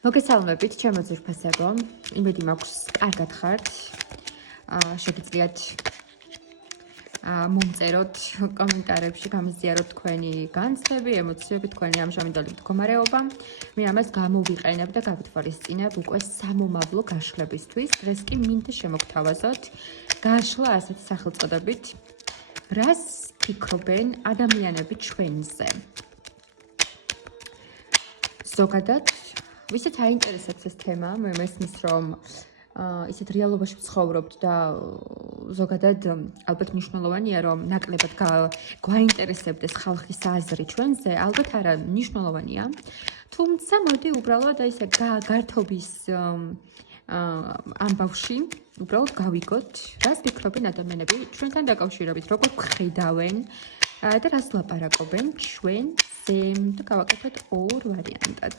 მოგესალმებით, ჩემო ძვირფასებო. იმედი მაქვს, კარგად ხართ. შეგიძლიათ მომწეროთ კომენტარებში, გამიზიაროთ თქვენი განცდები, ემოციები, თქვენი ამჟამინდელი მდგომარეობა. მე ამას გამოვიყენებ და გავითვალისწინებ უკვე სამომავლო გაშლებისთვის. დღეს კი მინდა შემოგთავაზოთ გაშლა ასეთი სახელწოდებით. რას ფიქრობენ ადამიანები ჩვენზე? ზოგადად ვისაც აინტერესებს ეს თემა, მე მესმის რომ ისეთ რეალობაში ვცხოვრობთ და ზოგადად ალბათ მნიშვნელოვანია რომ ნაკლებად გვაინტერესებდეს ხალხის აზრი ჩვენზე, ალბათ არა მნიშვნელოვანია. თუმცა მოდი უბრალოდ ისე გართობის ამბავში უბრალოდ გავიგოთ, რას ფიქრობენ ადამიანები ჩვენთან დაკავშირებით, როგორ ხედავენ და რას ლაპარაკობენ ჩვენზე და გავაკეთოთ ორ ვარიანტად.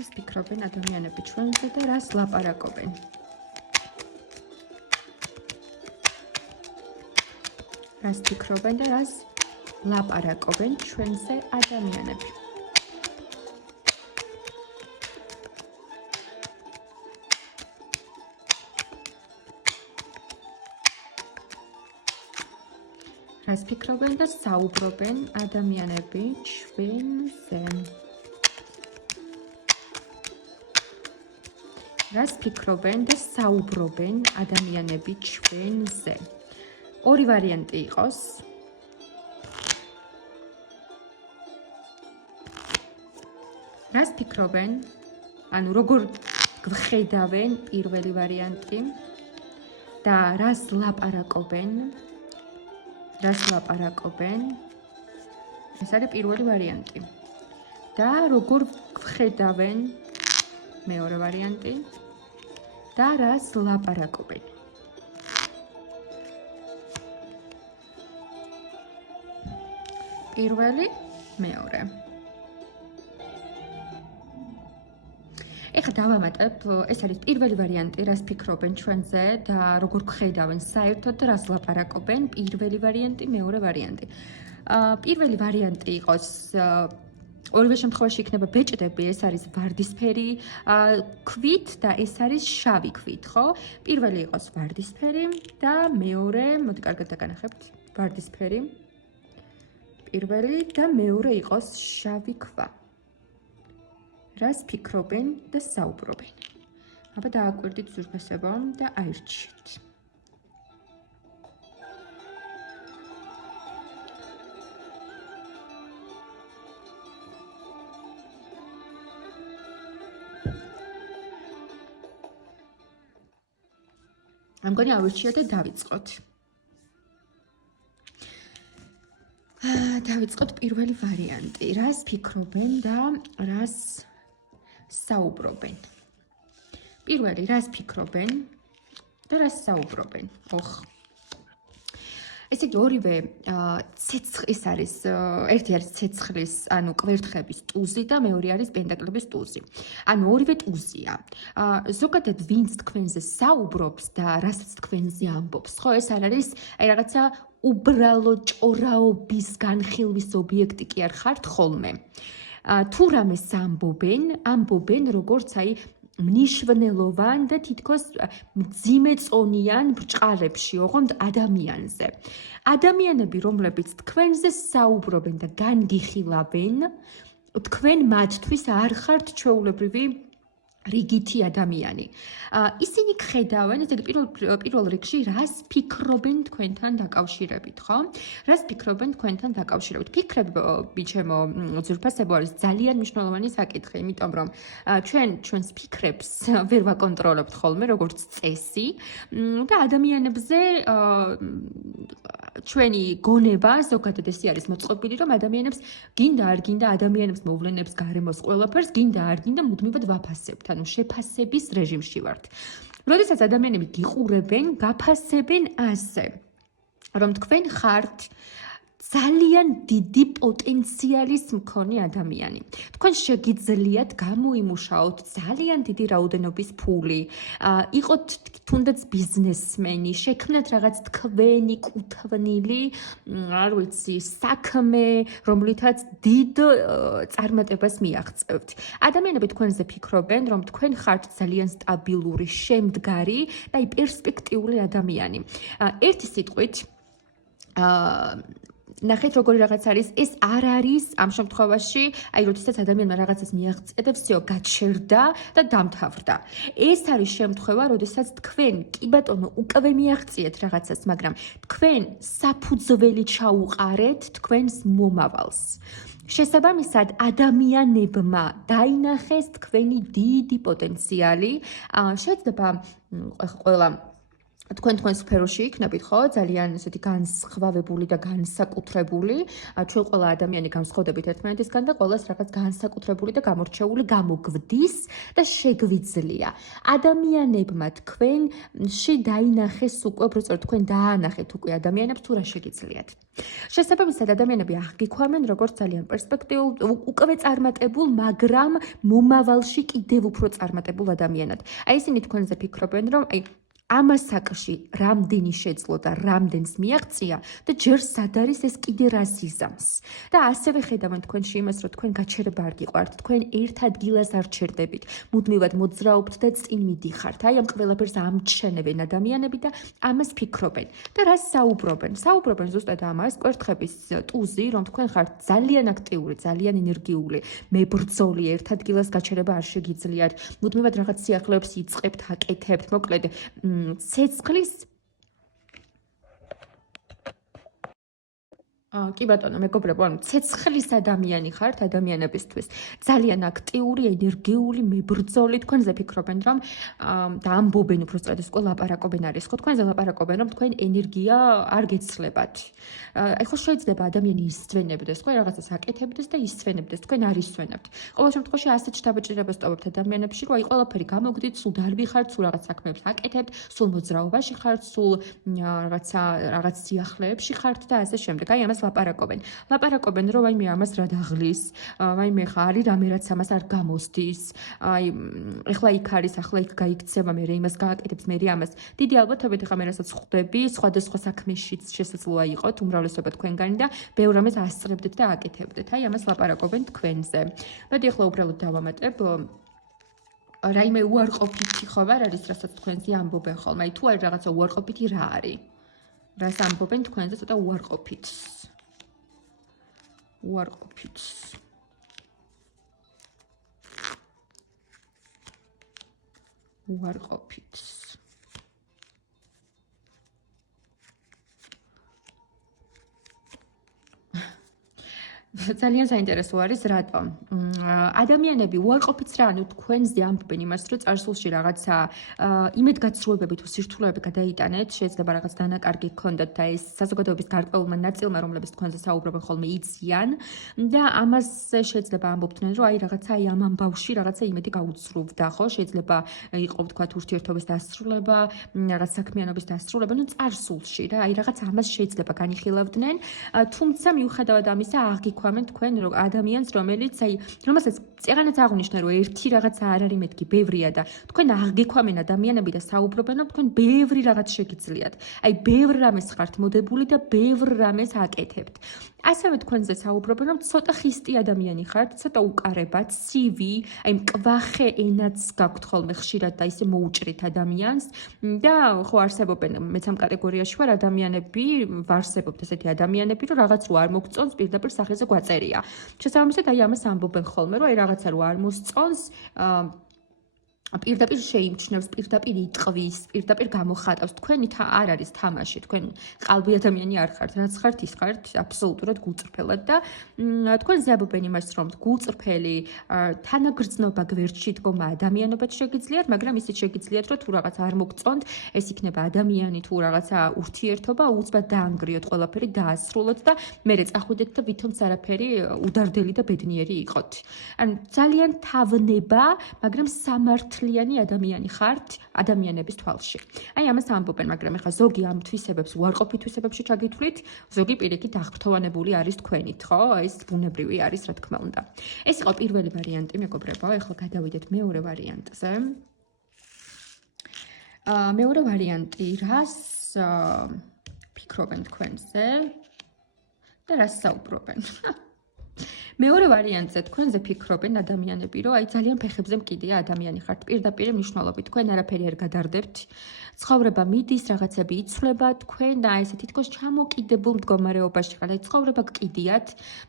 რას ფიქრობენ ადამიანები ჩვენზე და რას ლაპარაკობენ? რას ფიქრობენ და რას ლაპარაკობენ ჩვენზე ადამიანები? რას ფიქრობენ და საუბრობენ ადამიანები ჩვენზე? რას ფიქრობენ და საუბრობენ ადამიანები ჩვენზე? ორი ვარიანტი იყოს. რას ფიქრობენ? ანუ როგორ გვხედავენ პირველი ვარიანტი და რას ლაპარაკობენ? რას ლაპარაკობენ? ეს არის პირველი ვარიანტი. და როგორ გვხედავენ? მეორე ვარიანტი. და რას ლაპარაკობენ? პირველი, მეორე. ეხლა დავამატებ, ეს არის პირველი ვარიანტი, რას ფიქრობენ ჩვენზე და როგორ გვხედავენ საერთოდ და რას ლაპარაკობენ, პირველი ვარიანტი, მეორე ვარიანტი. პირველი ვარიანტი იყოს ორივე შემთხვევაში იქნება ბეჭდები, ეს არის ვარდისფერი ქვით და ეს არის შავი ქვით, ხო? პირველი იყოს ვარდისფერი და მეორე, მოდი კარგად დაგანახებთ, ვარდისფერი. პირველი და მეორე იყოს შავი ქვა. რას ფიქრობენ და საუბრობენ? აბა დააკვირდით ძვირფასებო და აირჩიეთ. ამგონი ავირჩიეთ და დავიწყოთ. დავიწყოთ პირველი ვარიანტი. რას ფიქრობენ და რას საუბრობენ? პირველი, რას ფიქრობენ და რას საუბრობენ? ოხ. ესე იგი ორივე ეს არის ერთი არის ცეცხლის, ანუ კვერთხების ტუზი და მეორე არის პენტაკლების ტუზი. ანუ ორივე ტუზია. ზოგადად ვინც თქვენზე საუბრობს და რასაც თქვენზე ამბობს, ხო, ეს არ არის აი რაღაცა უბრალო ჭორაობის განხილვის ობიექტი კი არ ხართ ხოლმე. თუ რამეს ამბობენ როგორც აი მნიშვნელოვან და თითქოს მძიმეწონიან ბრჭყალებში, ოღონდ ადამიანზე. ადამიანები, რომლებიც თქვენზე საუბრობენ და განგიხილავენ, თქვენ მათთვის არ ხართ ჩვეულებრივი რიგითი ადამიანი. ისინი ხედავენ, ესე იგი პირველ რიგში რას ფიქრობენ თქვენთან დაკავშირებით, ხო? რას ფიქრობენ თქვენთან დაკავშირებით? ფიქრები, ჩემო ძვირფასებო, არის ძალიან მნიშვნელოვანი საკითხი, იმიტომ რომ ჩვენს ფიქრებს ვერ ვაკონტროლებთ ხოლმე, როგორც წესი და ადამიანებზე ჩვენი გონება ზოგადად ესე არის მოწყობილი, რომ ადამიანებს გინდა არ გინდა ადამიანებს მოვლენებს გარემოს ყველაფერს გინდა არ გინდა მუდმივად ვაფასებთ, ანუ შეფასების რეჟიმში ვართ. როდესაც ადამიანები გიყურებენ, გაფასებენ ასე, რომ თქვენ ხართ ძალიან დიდი პოტენციალის მქონე ადამიანი. თქვენ შეგიძლიათ გამოიმუშაოთ ძალიან დიდი რაოდენობის ფული, იყოთ თუნდაც ბიზნესმენი, შექმნათ რაღაც თქვენი კუთვნილი, არ ვიცი, საქმე, რომლითაც დიდ წარმატებას მიაღწევთ. ადამიანები თქვენზე ფიქრობენ, რომ თქვენ ხართ ძალიან სტაბილური, შემდგარი და პერსპექტიული ადამიანი. ერთი სიტყვით ნახეთ როგორი რაღაც არის, ეს არ არის ამ შემთხვევაში, აი როდესაც ადამიანმა რაღაცას მიაღწია და всё, გაჩერდა და დამთავრდა. ეს არის შემთხვევა, როდესაც თქვენ კი ბატონო უკვე მიაღწიეთ რაღაცას, მაგრამ თქვენ საფუძველი ჩაუყარეთ თქვენს მომავალს. შესაბამისად, ადამიანებმა დაინახეს თქვენი დიდი პოტენციალი. შეიძლება ყველა თქვენ სფეროში იქნებით, ხო? ძალიან ესეთი განსხვავებული და განსაკუთრებული. ჩვენ ყველა ადამიანი განსხვავდებით ერთმანეთისგან და ყველას რაღაც განსაკუთრებული და გამორჩეული გამოგვდის და შეგვიძლია. ადამიანებმა თქვენში დაინახეს უკვე, უბრალოდ თქვენ დაანახეთ უკვე ადამიანებს თუ რა შეგიძლიათ. შესაბამისად, ადამიანები აღგიქვამენ როგორც ძალიან პერსპექტიულ, უკვე წარმატებულ, მაგრამ მომავალში კიდევ უფრო წარმატებულ ადამიანად. აი ისინი თქვენზე ფიქრობენ, რომ აი ამას საკში რამდენი შეძლო და რამდენს მიაღწია და ჯერ სად არის ეს კიდე რას იზამს. და ასევე ხედავენ თქვენში იმას, რომ თქვენ გაჩერება არ გიყვართ, თქვენ ერთ ადგილას არ ჩერდებით, მუდმივად მოძრაობთ და წინ მიდიხართ. აი ამ ყველაფერს ამჩნევენ ადამიანები და ამას ფიქრობენ. და რას საუბრობენ? საუბრობენ ზუსტად ამას, კვერთხების ტუზი, რომ თქვენ ხართ ძალიან აქტიური, ძალიან ენერგიული, მებრძოლი, ერთ ადგილას გაჩერება არ შეგიძლიათ, მუდმივად რაღაც სიახლეებს იწყებთ, აკეთებთ, მოკლედ ცეცხლის კი ბატონო, მეგობრებო, ანუ ცეცხლის ადამიანი ხართ ადამიანებისთვის. ძალიან აქტიური, ენერგიული, მებრძოლი, თქვენზე ფიქრობენ, რომ და ამბობენ უბრალოდ ეს ყველა ლაპარაკობენ არის, ხო? თქვენზე ლაპარაკობენ, რომ თქვენ ენერგია არ გეცლებათ. აი ხო შეიძლება ადამიანი ისვენებდეს, ხო, რაღაცას აკეთებდეს და ისვენებდეს, თქვენ არ ისვენებთ. ყოველ შემთხვევაში ასეთ შთაბეჭდილებას ტოვებთ ადამიანებში, რომ აი ყველაფერი გამოგდით, სულ დარბი ხართ, სულ რაღაც საქმეებს აკეთებთ, სულ მოძრაობაში ხართ, სულ რაღაც სიახლეებში ხართ და ასე შემდეგ. აი ამას ლაპარაკობენ, რომ აი მე ამას რა დაღლის, აი მე ხა არის რამე რაც ამას არ გამოსდის, აი ეხლა იქ არის, ახლა იქ გაიქცევა, მე იმას გააკეთებს, მე ამას. დიდი ალბათობით ახლა მე რასაც ხვდები, სხვადასხვა საქმეშიც შესაძლოა იყოთ, უმრავლესობა თქვენგანი და ბევრ რამეს ასწრებდეთ და აკეთებდეთ. აი ამას ლაპარაკობენ თქვენზე. მოდი ახლა უბრალოდ დავამატებ რაიმე უარყოფითი ხო არ არის, რასაც თქვენზე ამბობენ ხოლმე. აი თუ არის რაღაცა უარყოფითი რა არის? რას ამბობენ თქვენზე ცოტა უარყოფითს. ძალიან საინტერესო არის, რატომ? ადამიანები უარყოფითს რა, ანუ თქვენზე ამბობენ იმას, რომ წარსულში რაღაცა იმედგაცრუებები თუ სირთულეები გადაიტანეთ, შეიძლება რაღაც დანაკარგი გქონდათ და ეს საზოგადოების გარკვეულმა ნაწილმა, რომლებიც თქვენზე საუბრობენ ხოლმე იციან და ამაზე შეიძლება ამბობდნენ, რომ აი რაღაცა აი ამ ამბავში რაღაცა იმედი გაუცრუვდა, ხო? შეიძლება იყო ვთქვათ ურთიერთობის დასრულება, რაღაც საქმიანობის დასრულება, ну წარსულში რა, აი რაღაც ამას შეიძლება განიხილავდნენ, თუმცა მიუხედავად ამისა აღიქვამენ თქვენ ადამიანს, რომელსაც წეღანაც აღნიშნა, რომ ერთი რაღაცა არ არის მეთქი, ბევრია და თქვენ აღიქვამენ ადამიანები და საუბრობენ, რომ თქვენ ბევრი რაღაც შეგიძლიათ. აი ბევრ რამეს ხართ მოდებული და ბევრ რამეს აკეთებთ. ასევე თქვენზე საუბრობენ, რომ ცოტა ხისტი ადამიანი ხართ, ცოტა უკარებად, ცივი, აი მკვახე ენაც გაქვთ ხოლმე ხშირად და ისე მოუჭრით ადამიანს და ხო არსებობენ მეც ამ კატეგორიაში ვარ ადამიანები, ვარსებობთ ესეთი ადამიანები, რომ რაღაც რო არ მოგწონს პირდაპირ სახეზე გვაწერია. შესაბამისად აი ამას ამბობენ ხოლმე, რომ აი რაღაცა რო არ მოსწონს პირდაპირ შეიმჩნევს, პირდაპირ იტყვის, პირდაპირ გამოხატავს. თქვენი არ არის თამაში, თქვენ ყალბი ადამიანი არ ხართ, რაც ხართ, ის ხართ აბსოლუტურად გულწრფელად და თქვენ ზიაბობენ იმას, რომ გულწრფელი თანაგრძნობა გვერდში დგომა ადამიანობად შეგიძლიათ, მაგრამ ისიც შეგიძლიათ, რომ თუ რაღაც არ მოგწონთ, ეს იქნება ადამიანი თუ რაღაცა ურთიერთობა, უცბად დაანგრიოთ ყველაფერი, დაასრულოთ და მერე წახვიდეთ და ვითომც არაფერი udardeli და ბედნიერი იყოთ. ანუ ძალიან თავნება, მაგრამ სამართლიანი ათლიანი ადამიანი ხართ ადამიანების თვალში. აი ამას ამბობენ, მაგრამ ეხლა ზოგი ამ თვისებებს უარყოფით თვისებებში ჩაგითვლით, ზოგი პირიქით აღფრთოვანებული არის თქვენით, ხო? ეს ბუნებრივი არის, რა თქმა უნდა. ეს იყო პირველი ვარიანტი, მეგობრებო, ეხლა გადავიდეთ მეორე ვარიანტზე. მეორე ვარიანტი, რას ფიქრობენ თქვენზე და რას საუბრობენ? მეორე ვარიანტზე თქვენზე ფიქრობენ ადამიანები, რომ აი ძალიან ფეხებზე მკიდია ადამიანი ხართ, პირდაპირ მნიშვნელობით თქვენ არაფერი არ გადარდებთ. ცხოვრება მიდის, რაღაცები იცვლება, თქვენ აი ესე თითქოს ჩამოკიდებულ მდგომარეობაში ხართ, აი ცხოვრება გკიდიათ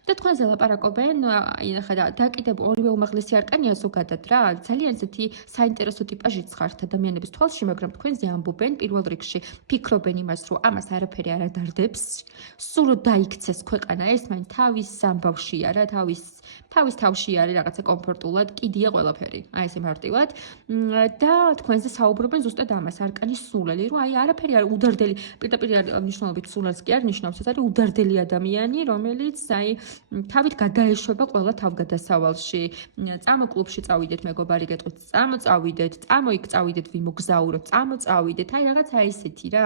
და თქვენზე ლაპარაკობენ, აი ნახე და დაკიდებულ ორივე უმაღლესი არკანია ზოგადად რა, ძალიან ესეთი საინტერესო ტიპაჟიც ხართ ადამიანების თვალში, მაგრამ თქვენზე ამბობენ პირველ რიგში, ფიქრობენ იმას, რომ ამას არაფერი არ ადარდებს, სულ რომ დაიქცეს ქვეყანა ეს მაინც თავის ამბავშია რა, თავის თავში არის რაღაცა კომფორტულად, კიდია ყველაფერი, აი ესე მარტივად და თქვენზე საუბრობენ ზუსტად ამას, არკანის სულელი, რომ აი არაფერი არ უდარდელი, პირდაპირ მნიშვნელობით სულელს კი არ ნიშნავს, ეს არის უდარდელი ადამიანი, რომელიც აი თავით გადაეშვება ყველა თავგადასავალში. წამო კლუბში წავიდეთ, მეგობარი გეტყვით, წავიდეთ, იქ წავიდეთ, ვიმოგზაუროთ, წავიდეთ, აი რაღაცა ესეთი რა.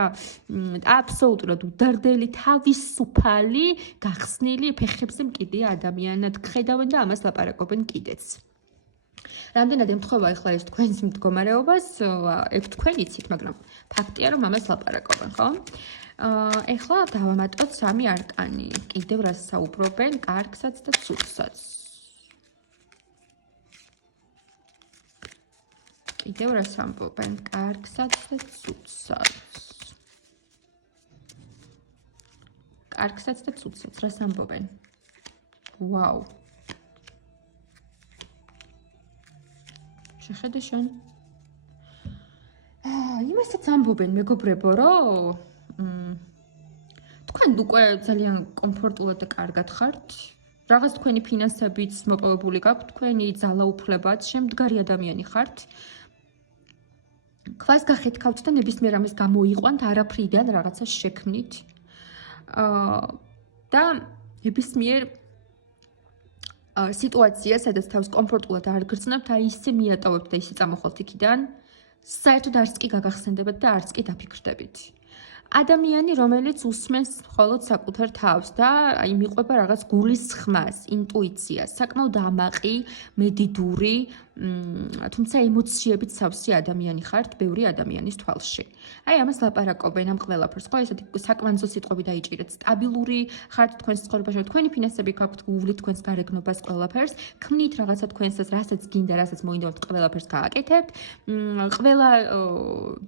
აბსოლუტურად უდარდელი, თავისუფალი, გახსნილი, ფეხებზე მკიდია ადამიანად ხედავენ და ამას ლაპარაკობენ კიდეც. რამდენად ემთხვევა ახლა ეს თქვენს მდგომარეობას, ეგ თქვენ იცით, მაგრამ ფაქტია, რომ ამას ლაპარაკობენ, ხო? ეხლა დავამატოთ 3 არკანი. კიდევ რას საუბრობენ, კარგსაც და ცუდსაც. კიდევ რას ამბობენ, კარგსაც და ცუდსაც. კარგსაც და ცუდსაც, რას ამბობენ? ვაუ. შეხედე შენ. იმასაც ამბობენ, მეგობრებო, რომ თქვენ უკვე ძალიან კომფორტულად და კარგად ხართ. რაღაც თქვენი ფინანსებიც მოპოვებული გაქვთ, თქვენი ძალაუფლებაც, შემდგარი ადამიანი ხართ. ქვას გახეთქავთ და ნებისმიერ ამას გამოიყვანთ არაფრიდან რაღაცას შექმნით. და ნებისმიერ სიტუაცია, სადაც თავს კომფორტულად არ გრძნობთ, აი ისე მიატოვებთ და ისე წამოხვალთ იქიდან, საერთოდ არც კი გაგახსენდებათ და არც კი დაფიქრდებით. ადამიანი, რომელიც უსმენს მხოლოდ საკუთარ თავს და აი მიყვება რაღაც გულის ხმას, ინტუიციას, საკმაოდ ამაყი, მედიდური, თუმცა ემოციებით სავსე ადამიანი ხართ ბევრი ადამიანის თვალში. აი ამას ლაპარაკობენ ამ ყველაფერს, ხო, ესეთი საკვანძო სიტყვები დაიჭირეთ, სტაბილური ხართ თქვენს ცხოვრებაში, თქვენი ფინანსები გაქვთ, გუვლით თქვენს გარეგნობას ყველაფერს, ქმნით რაღაცა თქვენსაც, რასაც გინდა, რასაც მოინდომთ, ყველაფერს გააკეთებთ. ყველა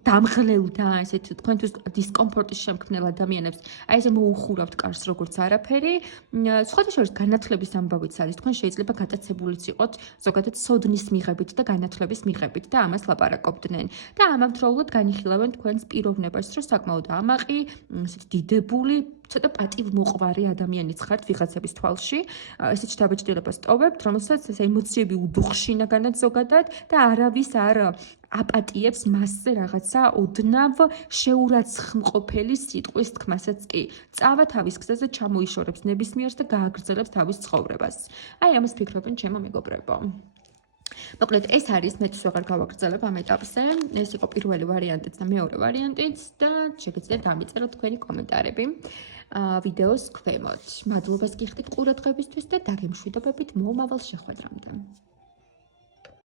დამღლელ და ესეთ თქვენთვის დისკომფორტის შემქმნელ ადამიანებს, აი ესე მოუხურავთ კარს როგორც არაფერი. სხვათა შორის განათლების ამბავიც არის, თქვენ შეიძლება გატაცებულიც იყოთ ზოგადად სოდნის მიღებით და განათლების მიღებით და ამას ლაპარაკობდნენ. და ამავდროულად განიხილავენ თქვენს პიროვნებას, რომ საკმაოდ ამაყი, ესეთ დიდებული, ცოტა პატივმოყვარე ადამიანიც ხართ ვიღაცების თვალში. ესეთ შთაბეჭდილებას ტოვებთ, რომელსაც ეს ემოციები უდუხშინაგანად ზოგადად და არავის არ აპატიებს მასზე რაღაცა ოდნავ შეურაცხმყოფელი სიტყვის თქმასაც კი. წავა თავის გზაზე, ჩამოიშორებს ნებისმიერს და გააგრძელებს თავის ცხოვრებას. აი ამას ფიქრობენ ჩემო მეგობრებო. მოკლედ ეს არის, მეც ვეღარ გავაგრძელებ ამ ეტაპზე. ეს იყო პირველი ვარიანტიც და მეორე ვარიანტიც და შეგიძლიათ დამიწეროთ თქვენი კომენტარები ვიდეოს ქვემოთ. მადლობას გიხდით ყურადღებისთვის და დაგემშვიდობებით მომავალ შეხვედრამდე.